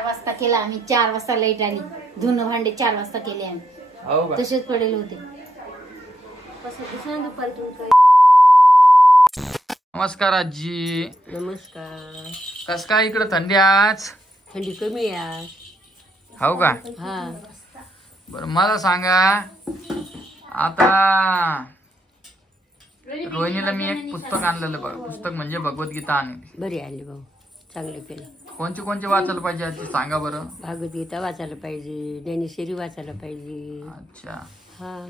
4 वाजता केला आम्ही. 4 वाजता लाईट आली. धुणं भांडे 4 वाजता केले आम्ही. तसेच पडेल होते. नमस्कार आजी. नमस्कार. कस काय इकडे थंडी आज? थंडी कमी आहे. हो का? हा. बरं मला सांगा आता रोहिणीला मी एक पुस्तक आणलेलं बघ. पुस्तक म्हणजे भगवद्गीता आणली. बरी आणली भाऊ. चांगलं केलं. कोणते कोणते वाचायला पाहिजे आजी सांगा बरं. भगवद्गीता वाचायला पाहिजे. ज्ञानेश्वरी वाचायला पाहिजे. अच्छा. हा.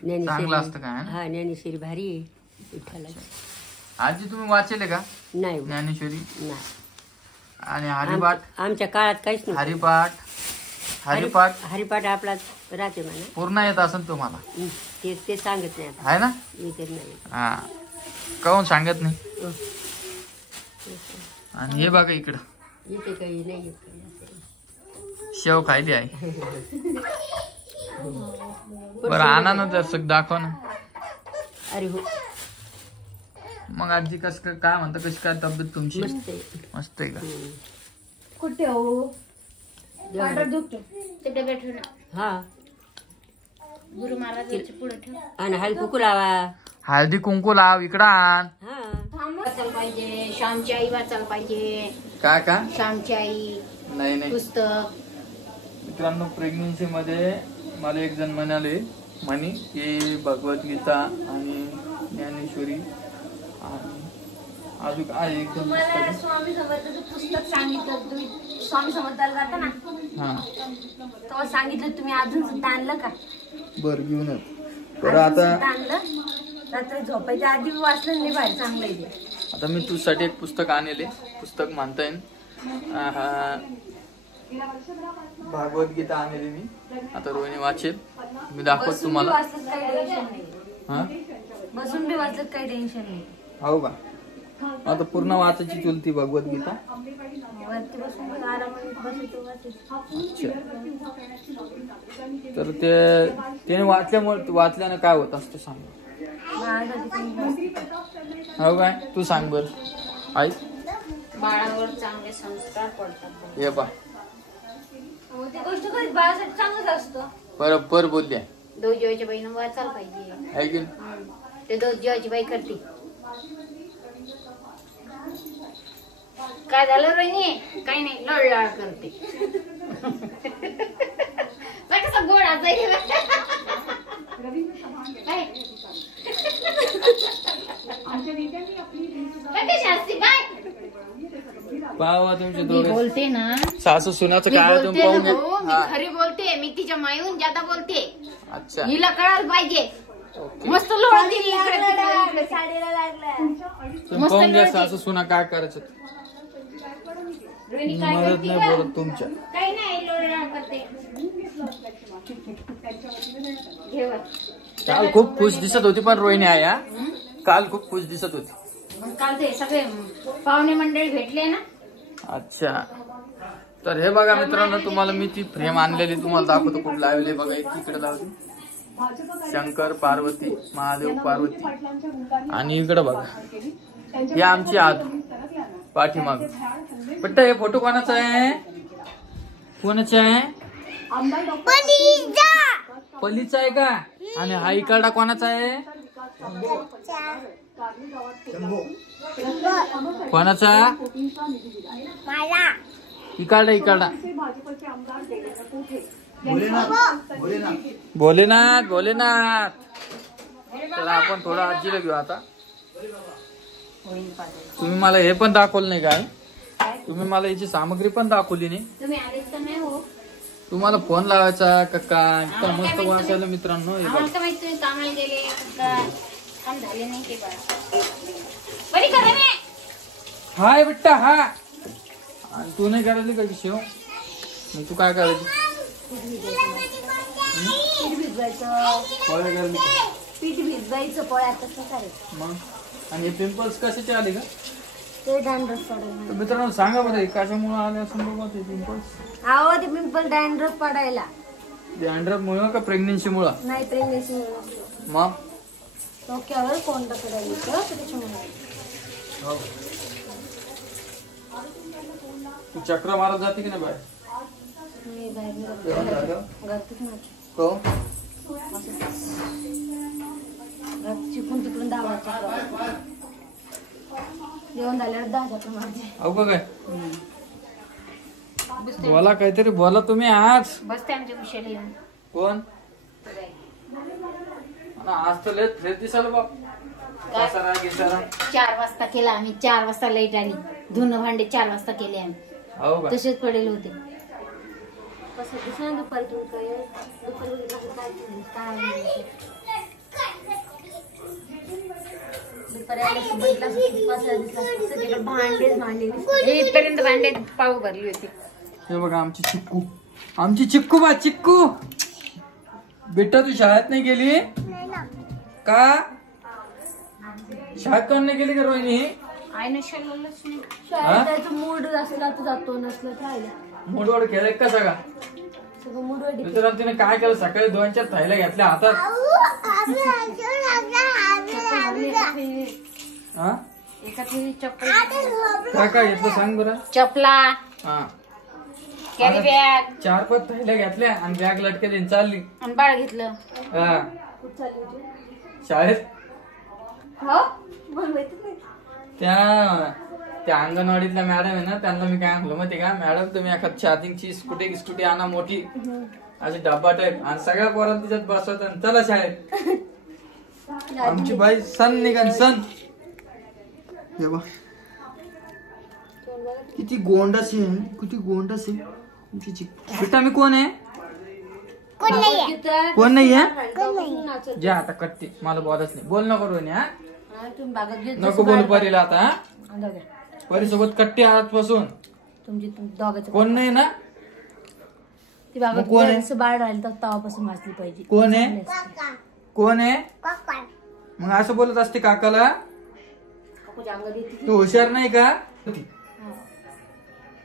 चांगलं असतं काय? हा ज्ञानेश्वरी भारी आहे. विठ्ठलाची. आजी तुम्ही वाचले का? नाही ज्ञानेश्वरी नाही. आणि हरिपाठ? आमच्या काळात काहीच नाही. हरिपाठ आपलाच राहते म्हणा. पूर्ण येत असेल तुम्हाला? ते सांगत नाही आता. आहे ना? येते नाही. हा. काहून सांगत नाही? आणि हे बघा इकडं. येते काही नाही. शेव खायली आहे. बरं आणा ना दर्शक दाखवा ना. अरे हो. मग आजी कस काय म्हणता? कशी काय तब्येत तुमची? मस्त आहे का? कुठे हो? हा. गुरु महाराजांच्या पुढे ठेव. आणि हळदी कुंकू लावा. हळदी कुंकू लाव. इकडं आण. वाचायला पाहिजे. श्यामची आई वाचायला पाहिजे. काय का? श्यामची आई नाही पुस्तक. मित्रांनो प्रेग्नन्सी मध्ये मला एक जण म्हणाले की भगवद्गीता आणि ज्ञानेश्वरी आणि अजून आहे एक तुम्हाला स्वामी समर्थाचं पुस्तक सांगितलं. तुम्ही स्वामी समर्थाला जाता ना? हा. तेव्हा सांगितलं. तुम्ही अजून सुद्धा आणलं का? बर घेऊन बरं आता आणलं. रात्री झोपायच्या आधी वाचलं नाही. बाहेर चांगलं आहे. आता मी तुझ्यासाठी एक पुस्तक आणले. पुस्तक म्हणता येईल भगवद्गीता आणली मी. आता रोहिणी वाचेल. मी दाखवत तुम्हाला. हा. बसून बी वाचत काही टेन्शन नाही. हो का? आता पूर्ण वाचायची चुलती भगवद्गीता. तर ते वाचल्यानं काय होत असतं सांग. हो काय? तू सांग बर. आई बाळावर चांगले संस्कार पडतात. हे पा ती गोष्ट कधी बाळासाठी चांगलंच असतं. बरोबर बोलल्या. दोन जीवाची बाईनं वाचायला पाहिजे. आहे की ते दोन जीवाची बाई करते. काय झालं रोहिणी? काही नाही. लढलाळ करते. कसं गोड असायचं. पावा तुमचे दोघे बोलते ना. सासू सुनाचं काय तुम्ही पाहून घ्या. मी खरी बोलते. मी तिच्या मायून ज्यादा बोलते. अच्छा. हिला कळायला पाहिजे. मस्त लोळते. तुम्ही पाहून घ्या सासू सुना काय करायचं. मदत नाही बोलत तुमच्या. काही नाही. लोळलाळ करते. काल खूप खुश दिसत होती पण रोहिणी आहे. काल खूप खुश दिसत होती. काल ते सगळे पाहुणे मंडळी भेटले ना. अच्छा. तर हे बघा मित्रांनो तुम्हाला मी ती फ्रेम आणलेली तुम्हाला दाखवतो. खूप लावली बघा. इकडे लावली. शंकर पार्वती महादेव पार्वती. आणि इकडे बघा ही आमची आत पाठीमाग. बट्टा हे फोटो कोणाचा आहे? कोणाचा आहे? पलीचा आहे का? आणि हा इकडा कोणाचा आहे? कोणाचा? इकडा. भोलेनाथ. तर आपण थोडं आजीला घेऊ आता. तुम्ही मला हे पण दाखवलं नाही काय? तुम्ही मला याची सामग्री पण दाखवली नाही. तुम्ही आलेच तर नाही हो. तुम्हाला फोन लावायचा का काय? तर मस्त वाचायला मित्रांनो. कामाला गेले काम झाले नाही ते बरी करा. हाय बिट्टा हा. आणि तू नाही करायची का शिव? मग तू काय करायची? पोळ्या करायची. पीठ भिजवायचं. पोळ्या तसं करायचं. मग आणि पिंपल्स कशाचे आले का? ते डॅन्ड्रफ पडायला. मित्रांनो सांगा बरं कशामुळे आले असं बघा ते पिंपल्स. अहो ते पिंपल डॅन्ड्रफ पडायला. डॅन्ड्रफ मुळे का प्रेग्नेन्सी मुळे? नाही प्रेग्नेन्सी मुळे. मग डोक्यावर कोंडा पडायला त्याच्यामुळे. तू चक्र मारत जाते की नाही बाहेर? हो चिकून तिकडून धावायचं जेवण झाल्यावर 10 चक्र मारते. अहो काय बोला काहीतरी बोला तुम्ही आज. बसते आमच्या विषयाला येऊन. कोण आज तर लय फ्रेश दिसाल बाप. 4 वाजता केला आम्ही. 4 वाजता लाईट आली. धुणं भांडे 4 वाजता केले आम्ही. हो का तसेच पडेल होते. इथपर्यंत भांडे पाव भरली होती. हे बघा आमची चिक्कू. आमची चिक्कू बा चिक्कू. बेटा तू शाळेत नाही गेली का? शाळेत का नाही गेली का रोहिणी? आईने शाळेलाच नाही. शाळेत मूड असला तर जातो, नसलं तर राहिला. मूडवर खेळ का सगळा? सगळं मूडवर मित्रांनो तिने काय केलं सकाळी 2-4 थैल्या घेतल्या हातात. हा चप्पल काय काय घेतलं सांग बरं. चपला हा कॅरी बॅग 4-5 थैल्या घेतल्या आणि बॅग लटकेली चालली. आणि बाळ घेतलं. हा शाळेत त्या अंगणवाडीतल्या मॅडम आहे ना त्यांना मी काय म्हणलं माहिती का, मॅडम तुम्ही एखाद चार्जिंगची स्कूटी आणा मोठी अशी डब्बा टाईप आणि सगळ्या पोरांना तिच्यात बसवत चला शाळेत. आमची बाई सण निघन सण. किती गोंडस आहे, किती गोंडस आहे. बेटा मी कोण आहे? कोण नाही आहे? जे आता कट्टी मला बोलत नाही. बोल नको रोहिणी. हा नको बोलू परीला आता. परी सोबत कट्टी आजपासून कोण नाही ना. बाळ राहील तर तवापासून वाचली पाहिजे. कोण आहे? कोण आहे? मग असं बोलत असते काकाला. तू हुशार नाही का?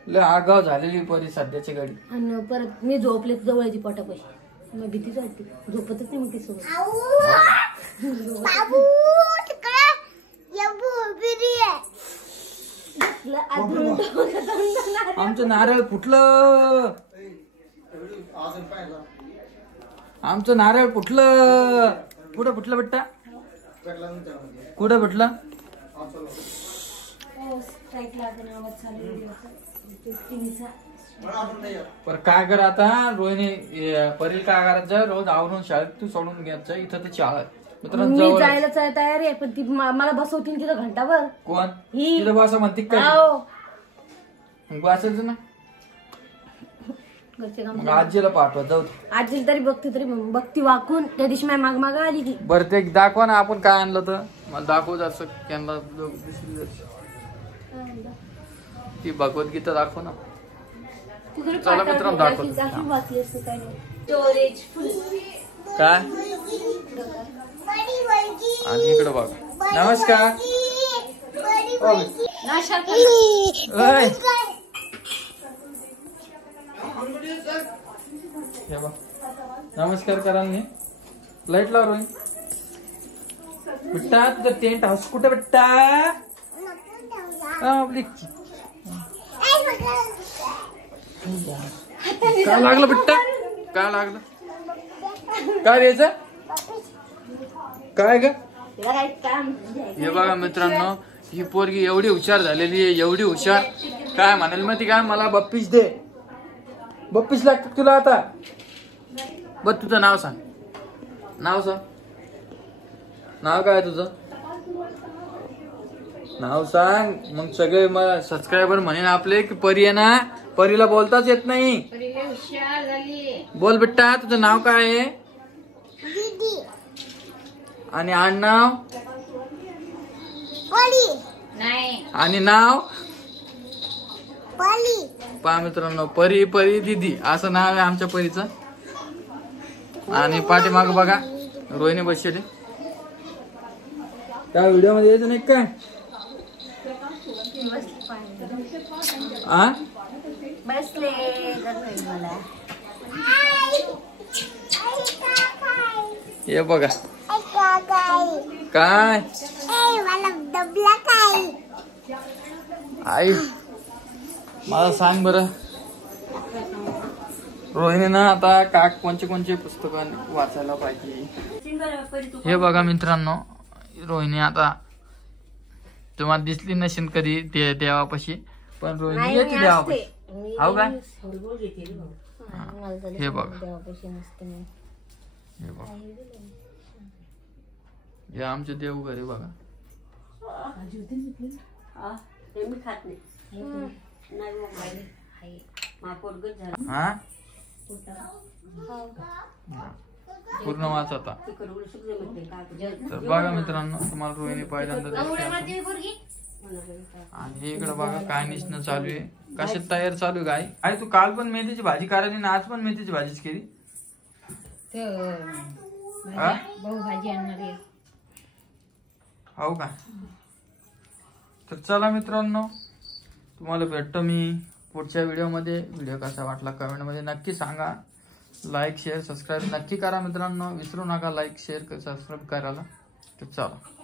लय आगाव झालेली परी सध्याची गाडी. आणि परत मी झोपले जवळ येते पोटापाशी. मग भीतीच वाटते. झोपतच नाही मग ती सोबत. आमचं नारळ फुटलं. आमचं नारळ फुटलं. कुठं फुटलं बेटा? कुठं फुटलं? पर काय कर आता रोहिणी परील काय करायचं, रोज आवरून शाळेत तू सोडून घ्यायचं. इथं तर शाळा मी जायला तयार आहे पण ती मला बसवतील तिथं घंटाभर. कोण ही तिथं बसा म्हणते काय? बसायचं ना मग आजीला पाठवत जाऊ. आजीला तरी बघती वाकून. त्या दिवशी माझ्या माग माग आली की. बरं ते दाखवा ना आपण काय आणलं तर. मला दाखव जसं त्यांना ती भगवद्गीता दाखव ना. चला मित्रांनो दाखव. काय आणि इकडे बघ. नमस्कार. नमस्कार करा. लाईट लाव रोहिणी. बेटा तुझं टेंट हाऊस कुठे बेटा? काय लागलं बेटा? काय लागलं? काय द्यायचं? काय ग? हे बघा मित्रांनो ही पोरगी एवढी हुशार झालेली आहे. एवढी हुशार काय म्हणाल माहिती काय, मला बप्पीस दे. बप्पीस लागत तुला आता. बघ तुझं नाव सांग. नाव सांग. नाव काय तुझं? नाव सांग. मग सगळे मला सबस्क्रायबर म्हणेन आपले की परी आहे ना, परीला बोलताच येत नाही. बोल बेटा तुझं नाव काय आहे? आणि आडनाव? आणि नाव? पहा मित्रांनो परी परी दिदी असं नाव आहे आमच्या परीचं. आणि पाठीमाग बघा रोहिणी बसले. त्या व्हिडिओ मध्ये यायचं नाही काय? बसले हे बघा काय आई मला सांग बरं रोहिणीनं आता कोणचे पुस्तक वाचायला पाहिजे. हे बघा मित्रांनो, रोहिणी आता तुम्हाला दिसली नसेल कधी देवापाशी, पण रोहिणी येते देवापाशी. हो काय? हे बघा, हे बघा, हे आमचे देव घरी बघा. हा पूर्ण वाचता. तर बघा मित्रांनो, तुम्हाला रोहिणी पहिल्यांदा दिसते. आणि इकडे बघा काय निष्ण चालू आहे, कशात तयार चालू आहे. काय आई तू काल पण मेथीची भाजी करायची ना, आज पण मेथीची भाजीच केली. भाजी आणणार आहे. हो का? तर चला मित्रांनो, तुम्हाला भेटतो मी पुढच्या व्हिडिओमध्ये. व्हिडिओ कसा वाटला कमेंटमध्ये नक्की सांगा. लाईक शेअर सबस्क्राईब नक्की करा मित्रांनो, विसरू नका लाईक शेअर सबस्क्राईब करायला. तर चला.